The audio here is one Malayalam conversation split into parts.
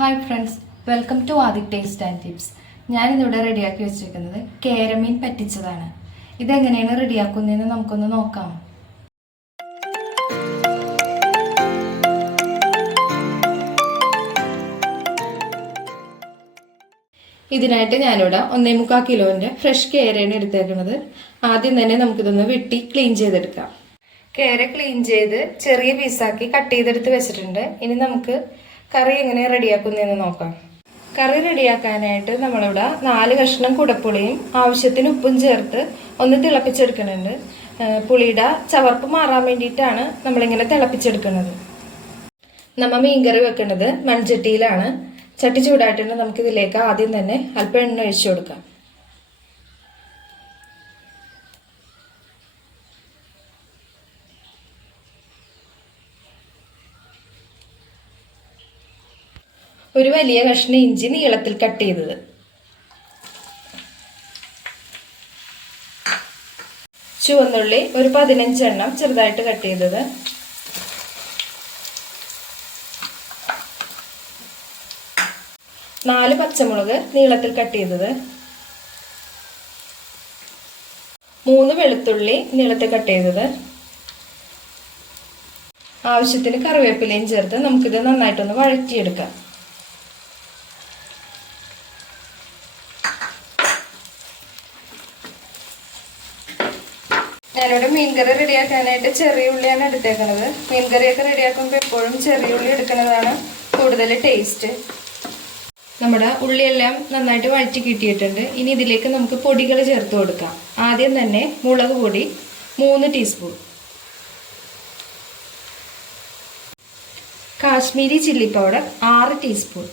Hi friends welcome to Aadi taste and tips ഞാനിന്നിവിടെ റെഡിയാക്കി വെച്ചിരിക്കുന്നത് കേരമീൻ പറ്റിച്ചതാണ്. ഇതെങ്ങനെയാണ് റെഡിയാക്കുന്നതെന്ന് നമുക്കൊന്ന് നോക്കാം. ഇതിനായിട്ട് ഞാനിവിടെ ഒന്നേ മുക്കാൽ കിലോന്റെ ഫ്രഷ് കേരയാണ് എടുത്തേക്കുന്നത്. ആദ്യം തന്നെ നമുക്കിതൊന്ന് വെട്ടി ക്ലീൻ ചെയ്തെടുക്കാം. കേര ക്ലീൻ ചെയ്ത് ചെറിയ പീസാക്കി കട്ട് ചെയ്തെടുത്ത് വെച്ചിട്ടുണ്ട്. ഇനി നമുക്ക് കറി എങ്ങനെ റെഡിയാക്കുന്നതെന്ന് നോക്കാം. കറി റെഡിയാക്കാനായിട്ട് നമ്മളിവിടെ നാല് കഷ്ണം കുടപ്പുളിയും ആവശ്യത്തിന് ഉപ്പും ചേർത്ത് ഒന്ന് തിളപ്പിച്ചെടുക്കുന്നുണ്ട്. പുളിയുടെ ചവർപ്പ് മാറാൻ വേണ്ടിയിട്ടാണ് നമ്മളിങ്ങനെ തിളപ്പിച്ചെടുക്കുന്നത്. നമ്മൾ മീൻകറി വെക്കുന്നത് മൺചട്ടിയിലാണ്. ചട്ടി ചൂടായിട്ടുണ്ട്. നമുക്കിതിലേക്ക് ആദ്യം തന്നെ അല്പം എണ്ണ ഒഴിച്ചു കൊടുക്കാം. ഒരു വലിയ കഷ്ണം ഇഞ്ചി നീളത്തിൽ കട്ട് ചെയ്തത്. ചുവന്നുള്ളി ഒരു പതിനഞ്ചെണ്ണം ചെറുതായിട്ട് കട്ട് ചെയ്തത്. നാല് പച്ചമുളക് നീളത്തിൽ കട്ട് ചെയ്തത്. മൂന്ന് വെളുത്തുള്ളി നീളത്തിൽ കട്ട് ചെയ്തത്. ആവശ്യത്തിന് കറിവേപ്പിലയും ചേർത്ത് നമുക്കിത് നന്നായിട്ടൊന്ന് വഴറ്റിയെടുക്കാം. ഞാനിവിടെ മീൻകറി റെഡിയാക്കാനായിട്ട് ചെറിയ ഉള്ളിയാണ് എടുത്തേക്കുന്നത് മീൻകറിയൊക്കെ റെഡിയാക്കുമ്പോൾ എപ്പോഴും ചെറിയ ഉള്ളി എടുക്കുന്നതാണ് കൂടുതൽ ടേസ്റ്റ് നമ്മുടെ ഉള്ളിയെല്ലാം നന്നായിട്ട് വഴറ്റി കിട്ടിയിട്ടുണ്ട്. ഇനി ഇതിലേക്ക് നമുക്ക് പൊടികൾ ചേർത്ത് കൊടുക്കാം. ആദ്യം തന്നെ മുളക് പൊടി മൂന്ന് ടീസ്പൂൺ കാശ്മീരി ചില്ലി പൗഡർ ആറ് ടീസ്പൂൺ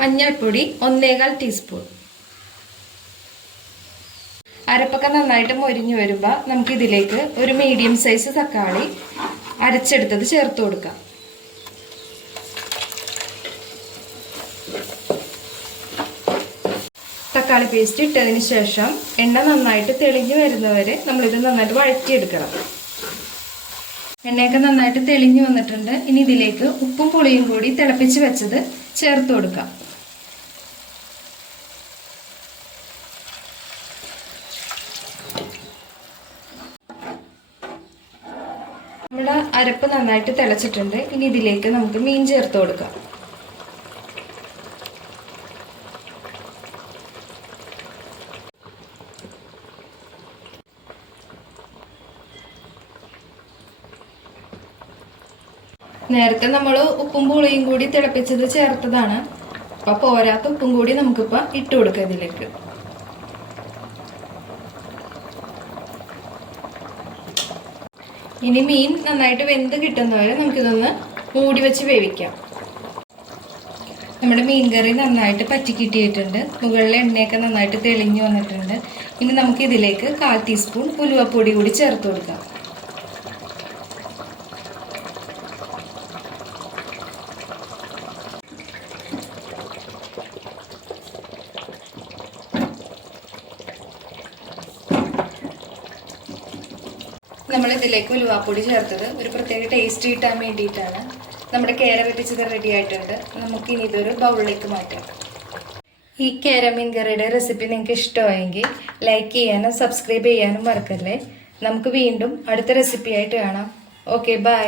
മഞ്ഞൾപ്പൊടി ഒന്നേകാൽ ടീസ്പൂൺ അരപ്പൊക്കെ നന്നായിട്ട് മൊരിഞ്ഞു വരുമ്പോൾ നമുക്ക് ഇതിലേക്ക് ഒരു മീഡിയം സൈസ് തക്കാളി അരച്ചെടുത്തത് ചേർത്ത് കൊടുക്കാം. തക്കാളി പേസ്റ്റ് ഇട്ടതിന് ശേഷം എണ്ണ നന്നായിട്ട് തെളിഞ്ഞു വരുന്നവരെ നമ്മളിത് നന്നായിട്ട് വഴറ്റിയെടുക്കണം. എണ്ണയൊക്കെ നന്നായിട്ട് തെളിഞ്ഞു വന്നിട്ടുണ്ട്. ഇനി ഇതിലേക്ക് ഉപ്പും പുളിയും കൂടി തിളപ്പിച്ച് വെച്ചത് ചേർത്ത് കൊടുക്കാം. നമ്മുടെ അരപ്പ് നന്നായിട്ട് തിളച്ചിട്ടുണ്ട്. ഇനി ഇതിലേക്ക് നമുക്ക് മീൻ ചേർത്ത് കൊടുക്കാം. നേരത്തെ നമ്മൾ ഉപ്പും പുളിയും കൂടി തിളപ്പിച്ചത് ചേർത്തതാണ്. അപ്പൊ പോരാത്ത ഉപ്പും കൂടി നമുക്കിപ്പോ ഇട്ട് കൊടുക്കാം ഇതിലേക്ക്. ഇനി മീൻ നന്നായിട്ട് വെന്ത് കിട്ടുന്നവരെ നമുക്കിതൊന്ന് മൂടി വെച്ച് വേവിക്കാം. നമ്മുടെ മീൻ കറി നന്നായിട്ട് പറ്റി കിട്ടിയിട്ടുണ്ട്. മുകളിലെ എണ്ണയൊക്കെ നന്നായിട്ട് തെളിഞ്ഞു വന്നിട്ടുണ്ട്. ഇനി നമുക്ക് ഇതിലേക്ക് കാൽ ടീസ്പൂൺ ഉലുവപ്പൊടി കൂടി ചേർത്ത് കൊടുക്കാം. നമ്മൾ ഇതിലേക്ക് ഉലുവാപ്പൊടി ചേർത്തത്. ഒരു പ്രത്യേക ടേസ്റ്റ് കിട്ടാൻ വേണ്ടിയിട്ടാണ്. നമ്മുടെ കേര വെപ്പിച്ചത് റെഡി ആയിട്ടുണ്ട്. നമുക്ക് ഇനി ഇതൊരു ബൗളിലേക്ക് മാറ്റാം ഈ കേരമീൻ കറിയുടെ റെസിപ്പി നിങ്ങൾക്ക് ഇഷ്ടമായെങ്കിൽ ലൈക്ക് ചെയ്യാനും സബ്സ്ക്രൈബ് ചെയ്യാനും മറക്കല്ലേ? നമുക്ക് വീണ്ടും അടുത്ത റെസിപ്പിയായിട്ട് കാണാം. Okay bye